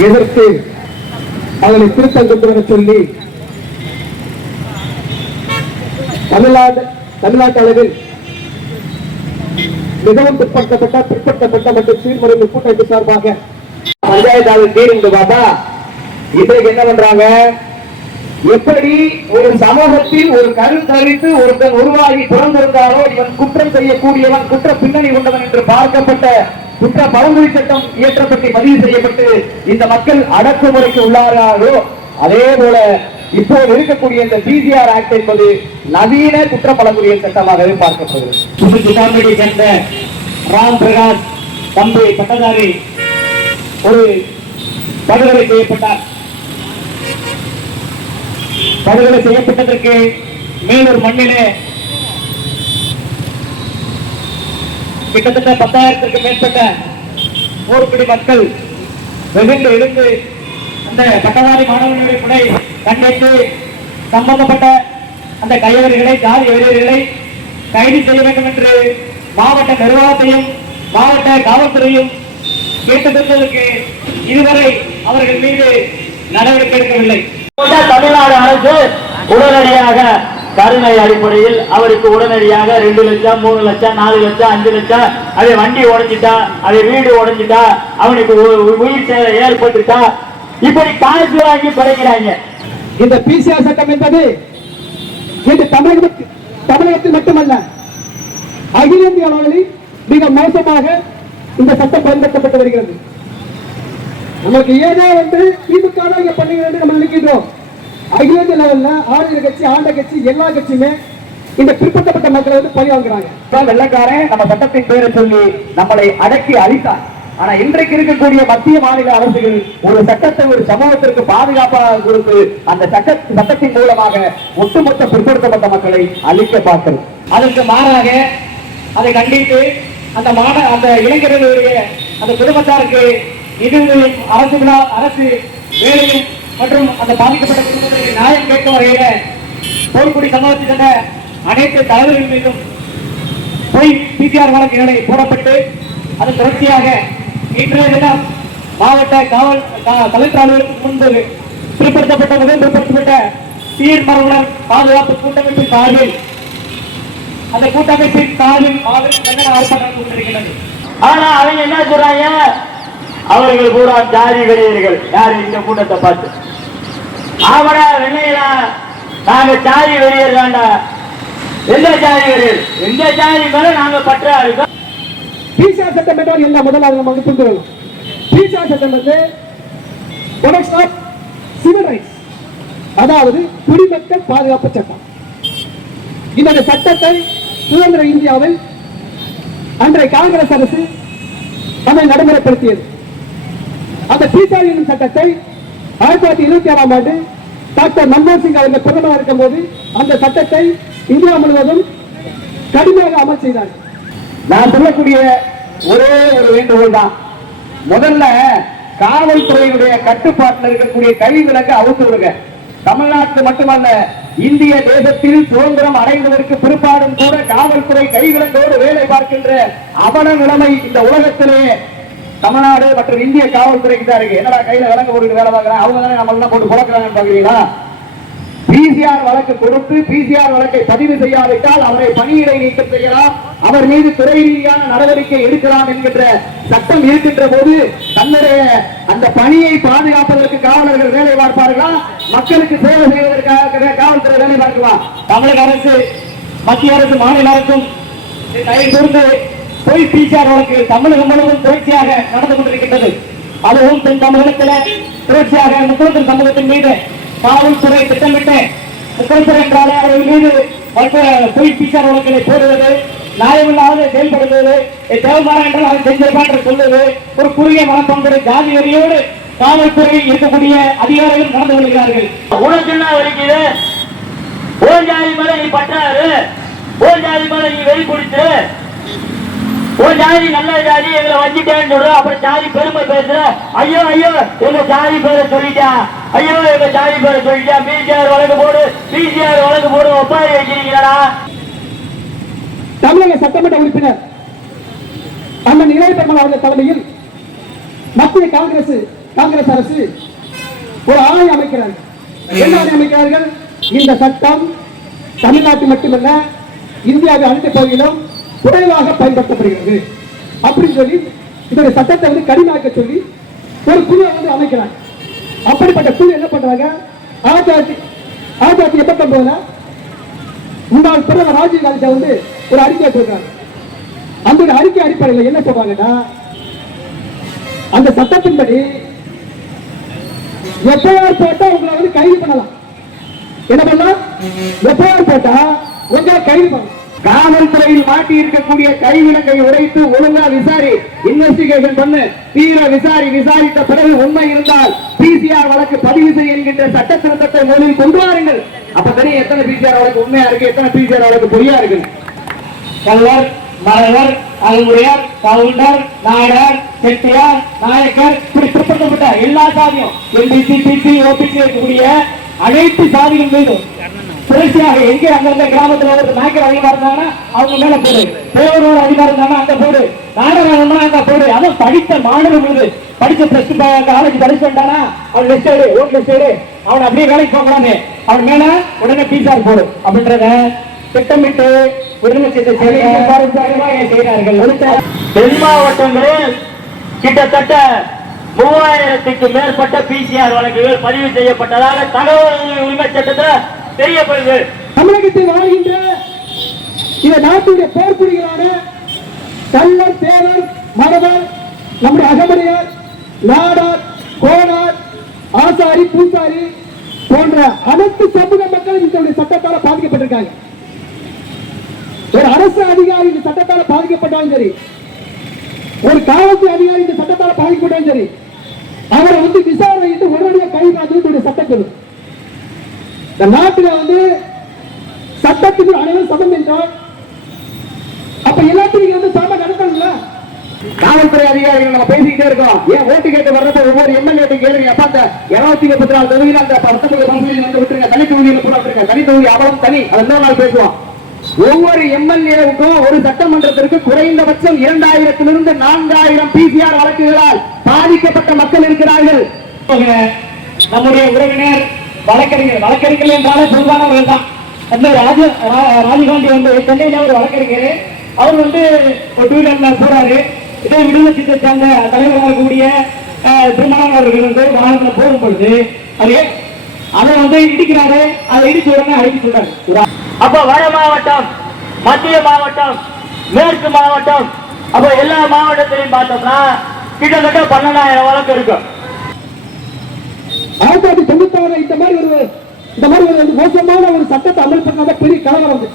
எதிர்த்து அதனை திருத்தம் கொண்டு வர சொல்லி தமிழ்நாடு தமிழ்நாட்டு அளவில் மிகவும் பிற்படுத்தப்பட்ட பிற்படுத்தப்பட்ட மற்றும் சீர்முறை கூட்டமைப்பு சார்பாக பஞ்சாயத்தாளர் ஆளர் பார்த்தா இன்றைக்கு என்ன பண்றாங்க? எப்படி ஒரு சமூகத்தில் ஒரு கருத்தரித்து ஒருத்தன் உருவாகி பிறந்திருந்தாலோ இவன் குற்றம் செய்யக்கூடியவன் குற்ற பின்னணி கொண்டவன் என்று பார்க்கப்பட்ட குற்ற பழங்குடி சட்டம் இயற்றப்பட்டு பதிவு செய்யப்பட்டு இந்த மக்கள் அடக்குமுறைக்கு உள்ளாராலோ அதே போல இப்போது இருக்கக்கூடிய இந்த பிசிஆர் ஆக்ட் என்பது நவீன குற்ற பழங்குடிய சட்டமாகவே பார்க்கப்படுகிறது. புதுச்சு சேர்ந்த ராம் பிரகாஷ் தம்பி பட்டதாரி ஒரு படுகொலை செய்யப்பட்டார். படுகொலை செய்யப்பட்டதற்கு மேலூர் மண்ணிலே கிட்டத்தட்ட பத்தாயிரத்திற்கு மேற்பட்ட ஊர்பிடி மக்கள் வெகுண்டு எழுந்து அந்த பட்டதாரி மாணவர்களுடைய முனை கண்டித்து சம்பந்தப்பட்ட அந்த கையவர்களை ஜாதி வெறியர்களை கைது செய்ய வேண்டும் என்று மாவட்ட நிர்வாகத்தையும் மாவட்ட காவல்துறையும் கேட்டுக்கொண்டதற்கு இதுவரை அவர்கள் மீது நடவடிக்கை எடுக்கவில்லை. தமிழ்நாடு அரசு உடனடியாக கருணை அடிப்படையில் அவருக்கு உடனடியாக ரெண்டு லட்சம் மூணு லட்சம் நாலு லட்சம் அஞ்சு லட்சம். அதே வண்டி உடைஞ்சிட்டா அதே வீடு உடைஞ்சிட்டா அவனுக்கு உயிர் சேதம் ஏற்பட்டுட்டா. இப்படி காசு வாங்கி படைக்கிறாங்க. இந்த பிசிஆர் சட்டம் என்பது இன்று தமிழகத்தில் தமிழகத்தில் மட்டுமல்ல அகில இந்திய அளவில் மிக மோசமாக இந்த சட்டம் பயன்படுத்தப்பட்டு வருகிறது. நமக்கு ஏதோ வந்து திமுக பண்ணுகிறது நம்ம நினைக்கின்றோம். அகில இந்திய லெவல்ல ஆளுநர் கட்சி ஆண்ட கட்சி எல்லா கட்சியுமே இந்த பிற்படுத்தப்பட்ட மக்களை வந்து பழி வாங்குறாங்க. வெள்ளக்காரன் நம்ம சட்டத்தின் பேரை சொல்லி நம்மளை அடக்கி அழித்தான். ஆனா இன்றைக்கு இருக்கக்கூடிய மத்திய மாநில அரசுகள் ஒரு சட்டத்தை ஒரு சமூகத்திற்கு பாதுகாப்பாக கொடுத்து அந்த சட்ட சட்டத்தின் மூலமாக ஒட்டுமொத்த பிற்படுத்தப்பட்ட மக்களை அழிக்க பார்க்கிறது. அதற்கு மாறாக அதை கண்டித்து அந்த மாண அந்த இளைஞர்களுடைய அந்த குடும்பத்தாருக்கு இது அரசு விழா அரசு வேலையும் மற்றும் அந்த பாதிக்கப்பட்ட குடும்பத்திற்கு நியாயம் கேட்கும் வகையில தோல்குடி சமூகத்தை சென்ற அனைத்து தலைவர்கள் மீதும் பொய் பிசிஆர் வழக்குகளை போடப்பட்டு அது தொடர்ச்சியாக இன்றைய தினம் மாவட்ட காவல் கலெக்டர் அலுவலகத்துக்கு முன்பு பிற்படுத்தப்பட்ட முதல் பிற்படுத்தப்பட்ட சீர்மரபுடன் பாதுகாப்பு கூட்டமைப்பின் சார்பில் அந்த கூட்டமைப்பின் சார்பில் மாபெரும் கண்டன ஆர்ப்பாட்டம் கொண்டிருக்கிறது ஆனா அவங்க என்ன சொல்றாங்க? அவர்கள் கூட ஜாதி வெளியீர்கள் யார் இந்த கூட்டத்தை பார்த்து? அவரா வெண்ணையிலா நாங்க ஜாதி வெறியர் தாண்டா. எந்த ஜாதி வெறியர்? எந்த மேல நாங்க பற்றா இருக்கோம் பிசிஆர் சட்டம் என்றால் என்ன முதலாவது நம்ம வந்து புரிந்து கொள்ளணும் பிசிஆர் சட்டம் வந்து ப்ரொடக்ஷன் ஆஃப் சிவில் ரைட்ஸ் அதாவது குடிமக்கள் பாதுகாப்பு சட்டம். இந்த சட்டத்தை சுதந்திர இந்தியாவில் அன்றைய காங்கிரஸ் அரசு அதை நடைமுறைப்படுத்தியது. அந்த பிசிஆர் என்னும் சட்டத்தை ஆயிரத்தி தொள்ளாயிரத்தி இருபத்தி ஆறாம் ஆண்டு டாக்டர் மன்மோகன் சிங் அவர்கள் பிரதமராக இருக்கும்போது அந்த சட்டத்தை இந்தியா முழுவதும் கடுமையாக அமல் செய்தார். நான் சொல்லக்கூடிய ஒரே ஒரு வேண்டுகோள் தான். முதல்ல காவல்துறையினுடைய கட்டுப்பாட்டில் இருக்கக்கூடிய கை விலக்கு அவுத்து விடுங்க. தமிழ்நாட்டில் மட்டுமல்ல இந்திய தேசத்தில் சுதந்திரம் அடைவதற்கு பிற்பாடும் கூட காவல்துறை கைவிலங்கோடு வேலை பார்க்கின்ற அவல நிலைமை இந்த உலகத்திலே தமிழ்நாடு மற்றும் இந்திய காவல்துறைக்கு தான் இருக்கு. என்னடா கையில விலங்கு போட்டு வேலை பார்க்கறாங்க? அவங்க தானே நம்ம எல்லாம் போட்டு புழக்கிறாங்கன்னு பாக்குறீங்களா? பிசிஆர் வழக்கு கொடுத்து பிசிஆர் வழக்கை பதிவு செய்யாவிட்டால் அவரை பணியிடை நீக்கம் செய்யலாம் அவர் மீது துறை ரீதியான நடவடிக்கை எடுக்கலாம் என்கின்ற சட்டம் இருக்கின்ற போது தன்னுடைய அந்த பணியை பாதுகாப்பதற்கு காவலர்கள் வேலை பார்ப்பார்களா? மக்களுக்கு சேவை செய்வதற்காக காவல்துறை வேலை பார்க்கலாம் தமிழக அரசு மத்திய அரசு மாநில அரசும் தயவு பொய் பிசிஆர் வழக்கு தமிழகம் முழுவதும் தொடர்ச்சியாக நடந்து கொண்டிருக்கின்றது. அதுவும் தென் தமிழகத்தில தொடர்ச்சியாக முக்கியத்துவ சமூகத்தின் மீது காவல்துறை திட்டமிட்டு முக்கியத்துவம் என்றாலே அவர்கள் மீது மற்ற பொய் பிசிஆர் வழக்குகளை போடுவது நியாயமில்லாத செயல்படுவது தேவமான என்றால் அதை செஞ்சிருப்பான் என்று சொல்வது ஒரு குறுகிய மனப்பங்குடைய ஜாதி வெறியோடு காவல்துறையில் இருக்கக்கூடிய அதிகாரிகள் நடந்து கொள்கிறார்கள். உனக்கு என்ன வலிக்குது. ஓன் ஜாதி மேல நீ பற்றாரு ஓன் ஜாதி மேல நீ வெறி குடித்து. ஒரு ஜாதி நல்ல ஜாதி எங்களை வஞ்சிட்டேன்னு சொல்ற அப்புறம் ஜாதி பெருமை பேசுற. ஐயோ ஐயோ எங்க ஜாதி பேரை சொல்லிட்டா. ஐயோ எங்க ஜாதி பேரை சொல்லிட்டா. பிசிஆர் வழக்கு போடு பிசிஆர் வழக்கு போடு ஒப்பாரி வைக்கிறீங்களா தமிழக சட்டமன்ற உறுப்பினர் அண்ணன் நிலை தமிழ் அவர்கள் தலைமையில் மத்திய காங்கிரஸ் காங்கிரஸ் அரசு ஒரு ஆணை அமைக்கிறார்கள். என்ன ஆணை அமைக்கிறார்கள்? இந்த சட்டம் தமிழ்நாட்டு மட்டுமல்ல இந்தியாவின் அனைத்து பகுதியிலும் குறைவாக பயன்படுத்தப்படுகிறது. அப்படின்னு சொல்லி இதோட சட்டத்தை வந்து கடினாக்க சொல்லி ஒரு குழுவை வந்து அமைக்கிறாங்க. அப்படிப்பட்ட குழு என்ன பண்றாங்க? ஆயிரத்தி தொள்ளாயிரத்தி ஆயிரத்தி தொள்ளாயிரத்தி எண்பத்தி ஒன்பதுல முன்னாள் பிரதமர் ராஜீவ் வந்து ஒரு அறிக்கை சொல்றாங்க அந்த அறிக்கை அடிப்படையில் என்ன சொல்றாங்கன்னா அந்த சட்டத்தின்படி எஃப்ஐஆர் போட்டா உங்களை வந்து கைது பண்ணலாம். என்ன பண்ணலாம்? எஃப்ஐஆர் போட்டா உங்களை கைது பண்ணலாம். காவல்துறையில் மாட்டி இருக்கக்கூடிய கைவிலங்கை உடைத்து ஒழுங்கா விசாரி இன்வெஸ்டிகேஷன் பண்ணு. தீர விசாரி விசாரித்த பிறகு உண்மை இருந்தால் பிசிஆர் வழக்கு பதிவு செய்ய என்கின்ற சட்ட திருத்தத்தை முதலில் கொண்டு வாருங்கள். அப்ப தெரியும் எத்தனை பிசிஆர் வழக்கு உண்மையா இருக்கு எத்தனை பிசிஆர் வழக்கு பொய்யா இருக்கு. கல்லர் மறைவர் அல்முறையார் கவுண்டர் நாயர் செட்டியார் நாயக்கர் இப்படி பிற்படுத்தப்பட்ட எல்லா சாதியும் எம்பிசி பிசி ஓபிசி இருக்கக்கூடிய அனைத்து சாதிகள் மீதும் தொடர்ச்சியாக எங்கே அந்தந்த கிராமத்துல ஒரு நாயக்கர் அதிகமா இருந்தாங்கன்னா அவங்க மேல போடு. தேவரோட அதிகமா இருந்தாங்கன்னா அங்க போடு. நாடகம் அங்க போடு. அதுவும் படித்த மீது படிச்ச பிளஸ் காலேஜ் படிச்சு வந்தானா அவன் லிஸ்ட் எடு ஓட் லிஸ்ட் எடு அவன் அப்படியே வேலைக்கு போகலாமே. அவன் மேல உடனே பீசார் போடு. அப்படின்றத திட்டமிட்டு ஒருங்கிணைச்சதை செய்கிறார்கள். தென் மாவட்டங்களில் கிட்டத்தட்ட மூவாயிரத்துக்கு மேற்பட்ட பிசிஆர் வழக்குகள் பதிவு செய்யப்பட்டதாக தகவல் உரிமை சட்டத்தில் தெரியப்படுங்கள் தமிழகத்தில் வாழ்கின்ற இந்த நாட்டுடைய போர்க்குடிகளான கள்ளர் தேவர் மரபர் நம்முடைய அகமரியார் நாடார் கோனார் ஆசாரி பூசாரி போன்ற அனைத்து சமூக மக்கள் இந்த சட்டத்தால் பாதிக்கப்பட்டிருக்காங்க. ஒரு அரசு அதிகாரி இந்த சட்டத்தால் பாதிக்கப்பட்டாலும் சரி ஒரு காவல்துறை அதிகாரி இந்த சட்டத்தால் பாதிக்கப்பட்டாலும் சரி அவரை வந்து விசாரணை உடனடியாக கைது சட்டம் சொல்லுது. இந்த நாட்டில் வந்து சட்டத்துக்கு அனைவரும் சமம் என்றால் அப்ப எல்லாத்தையும் நீங்க வந்து சம நடத்தணும்ல? காவல்துறை அதிகாரிகள் நம்ம பேசிக்கிட்டே இருக்கோம். ஏன் ஓட்டு கேட்டு வர்றப்ப ஒவ்வொரு எம்எல்ஏ கேளுங்க. எப்ப அந்த இருநூத்தி முப்பத்தி நாலு தொகுதியில் அந்த பத்தொன்பது பகுதியில் வந்து விட்டுருங்க. தனி தொகுதியில் கூட விட்டுருங்க. தனி தொகுதி அவலம் தனி. அது இன்னொரு நாள் பேசுவோம். ஒவ்வொரு எம்எல்ஏவுக்கும் ஒரு சட்டமன்றத்திற்கு குறைந்தபட்சம் இரண்டாயிரத்திலிருந்து நான்காயிரம் பிசிஆர் வழக்குகளால் பாதிக்கப்பட்ட மக்கள் இருக்கிறார்கள். நம்முடைய உறவினர் வழக்கறிஞர் வழக்கறிஞர் என்றாலே பொதுவானவர்கள் தான். அந்த ராஜ ராஜீவ்காந்தி வந்து சென்னையில ஒரு வழக்கறிஞர். அவர் வந்து ஒரு டூ வீலர்ல போறாரு. இதே விடுதலை சித்தை சேர்ந்த தலைவராக இருக்கக்கூடிய அஹ், திருமணம் அவர்கள் வந்து வாகனத்துல போகும் பொழுது அது அதை வந்து இடிக்கிறாரு. அதை இடிச்ச உடனே அடிக்க சொல்றாரு. அப்ப வட மாவட்டம் மத்திய மாவட்டம் மேற்கு மாவட்டம் அப்ப எல்லா மாவட்டத்திலையும் பார்த்தோம்னா கிட்டத்தட்ட பன்னெண்டாயிரம் வழக்கு இருக்கும் ஆயிரத்தி தொள்ளாயிரத்தி தொண்ணூத்தி ஆறு இந்த மாதிரி ஒரு இந்த மாதிரி ஒரு மோசமான ஒரு சட்டத்தை அமல் பண்ணாத பெரிய கலகம் வந்து.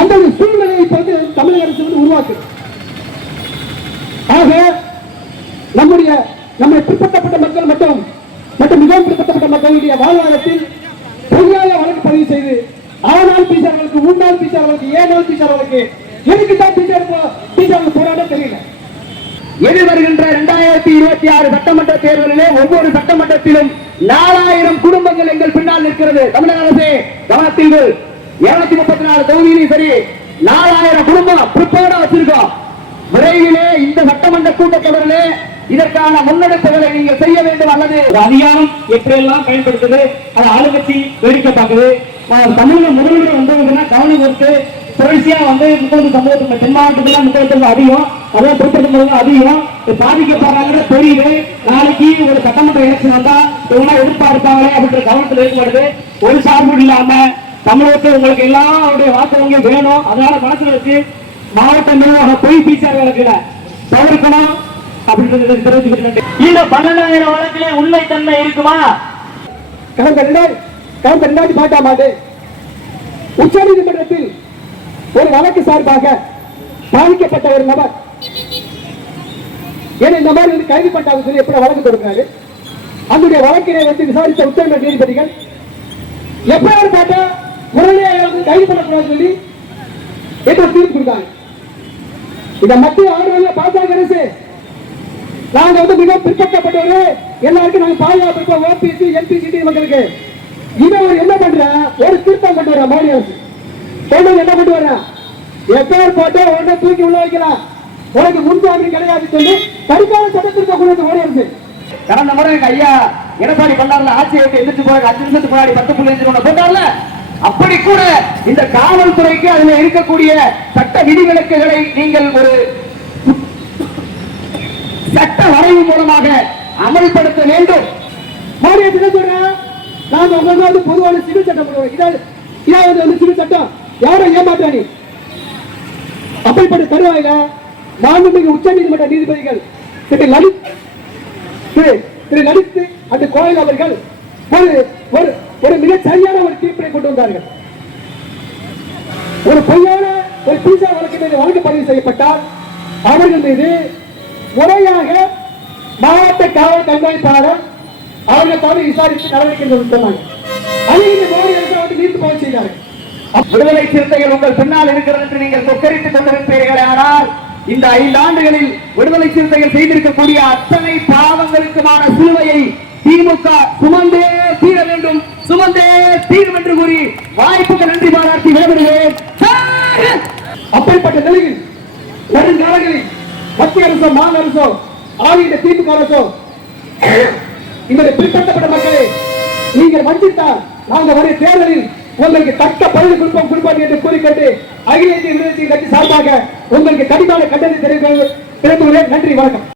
அந்த ஒரு சூழ்நிலையை இப்ப வந்து தமிழக அரசு வந்து உருவாக்குது. ஆக நம்முடைய நம்முடைய பிற்பட்டப்பட்ட மக்கள் மட்டும் மற்றும் மிகவும் பிற்பட்டப்பட்ட மக்களுடைய வாழ்வாதாரத்தில் பொய்யாக வழக்கு பதிவு செய்து ஆறு பீசார் வழக்கு மூணாள் பீசார் வழக்கு ஏழாள் பீசார் வழக்கு எதுக்கு தான் பீசார் பீசார் போராட தெரியல. எது வருகின்ற இரண்டாயிரத்தி இருபத்தி ஆறு சட்டமன்ற தேர்தலிலே ஒவ்வொரு சட்டமன்றத்திலும் நாலாயிரம் குடும்பங்கள் எங்கள் பின்னால் நிற்கிறது. தமிழக அரசே கவனத்தில் இருநூத்தி முப்பத்தி நாலு தொகுதியிலும் சரி நாலாயிரம் குடும்பம் ப்ரிப்பேர்டா வச்சிருக்கோம். விரைவிலே இந்த சட்டமன்ற கூட்டத்தொடரிலே இதற்கான முன்னெடுப்புகளை நீங்கள் செய்ய வேண்டும் அல்லது ஒரு அதிகாரம் எப்படியெல்லாம் பயன்படுத்துது. அதை ஆளுங்கட்சி வேடிக்கை பார்க்குது. தமிழக முதல்வர் வந்தவங்கன்னா கவனம் கொடுத்து தொடர்ச்சியா வந்து முப்பது சமூகத்துக்கு தென் மாவட்டத்துல முப்பத்தி அதிகம். அதே பிற்படுத்தப்படுறது அதிகம். இது பாதிக்கப்படுறாங்கன்னு தெரியுது. நாளைக்கு ஒரு சட்டமன்ற எலெக்ஷன் வந்தா இவங்க எதிர்பார்ப்பாங்களே அப்படின்ற கவனத்தில் ஏற்படுது ஒரு சார்பு இல்லாம தமிழகத்தில் உங்களுக்கு எல்லாருடைய வாக்குவங்க வேணும். அதனால மனசுல வச்சு மாவட்ட நிர்வாக பொய் பீச்சார் வழக்குல தவிர்க்கணும் அப்படின்றத தெரிவிச்சுக்கிட்டு இந்த பன்னெண்டாயிரம் வழக்கிலே உண்மை தன்மை இருக்குமா? கடந்த ரெண்டாயிரம் கடந்த ரெண்டாயிரத்தி பதினெட்டாம் ஆண்டு உச்ச நீதிமன்றத்தில் ஒரு வழக்கு சார்பாக பாதிக்கப்பட்ட ஒரு நபர். ஏன்னா இந்த மாதிரி வந்து சொல்லி எப்படி வழக்கு கொடுக்கிறாரு அதனுடைய வழக்கினை வந்து விசாரித்த உச்ச நீதிபதிகள் எப்பயாவது பார்த்தா உடனடியாக வந்து கைது பண்ணக்கூடாது சொல்லி என்ன தீர்ப்பு கொடுத்தாங்க. இந்த மத்திய ஆளுநர்ல பாஜக அரசு நாங்க வந்து மிக பிற்பட்டப்பட்டவரு எல்லாருக்கும் நாங்க பாதுகாப்பு இருக்கோம் ஓபிசி என்பிசிடி மக்களுக்கு இவன் என்ன பண்ற? ஒரு திருத்தம் கொண்டு வர அரசு. கொண்டு என்ன கொண்டு வர எஃப்ஐஆர் போட்டு உடனே தூக்கி உள்ள வைக்கலாம். உனக்கு முன்ஜாமீன் கிடையாது சொல்லி தடுக்காத சட்டத்திற்கு கொண்டு வந்து அரசு கடந்த முறை எங்க ஐயா எடப்பாடி பண்ணார்ல ஆட்சியை விட்டு எந்திரிச்சு போறாங்க அஞ்சு நிமிஷத்துக்கு முன்னாடி பத்து புள்ளி அஞ்சு ஒண்ணு போட்டார்ல? அப்படி கூட இந்த காவல்துறைக்கு அதுல இருக்கக்கூடிய சட்ட விதிவிலக்குகளை நீங்கள் ஒரு சட்ட வரைவு மூலமாக அமல்படுத்த வேண்டும். மோடி என்ன சொல்றேன் உங்களுக்கு வந்து பொதுவான சிவில் சட்டம் இதாவது இதாவது வந்து சிவில் சட்டம். யாரை ஏமாத்தா நீ அப்படிப்பட்ட தருவாயில மாண்புமிகு உச்ச நீதிமன்ற நீதிபதிகள் திரு லலித் திரு திரு லலித் அந்த கோயில் அவர்கள் ஒரு ஒரு ஒரு மிக சரியான ஒரு தீர்ப்பை கொண்டு வந்தார்கள். ஒரு பொய்யான ஒரு பீசா வழக்கு மீது வழக்கு பதிவு செய்யப்பட்டால் அவர்கள் மீது முறையாக மாவட்ட காவல் கண்காணிப்பாளர் அவர்கள் தவறு விசாரித்து நடவடிக்கை சொன்னாங்க அதை இந்த மோடி அரசு வந்து நீர்த்து போக செய்தார்கள் விடுதலை சிறுத்தைகள் உங்கள் பின்னால் இருக்கிறது என்று நீங்கள் கொக்கரித்துக் கொண்டிருப்பீர்களே. ஆனால் இந்த ஐந்து ஆண்டுகளில் விடுதலை சிறுத்தைகள் செய்திருக்கக்கூடிய அத்தனை பாவங்களுக்குமான சிலுவையை திமுக சுமந்தே தீர வேண்டும் சுமந்தே தீரும் என்று கூறி வாய்ப்புக்கு நன்றி பாராட்டி விடைபெறுகிறேன். அப்படிப்பட்ட நிலையில் வருங்காலங்களில் மத்திய அரசோ மாநில அரசோ ஆளுகின்ற திமுக அரசோ இந்த பிற்படுத்தப்பட்ட மக்களை நீங்கள் வஞ்சித்தால் நாங்கள் வரும் தேர்தலில் உங்களுக்கு தக்க பதில் கொடுப்போம் கொடுப்போம் என்று கூறிக்கொண்டு அகில இந்திய விடுதலை கட்சி சார்பாக உங்களுக்கு கடிமான கண்டனத்தை தெரிவித்து நன்றி வணக்கம்.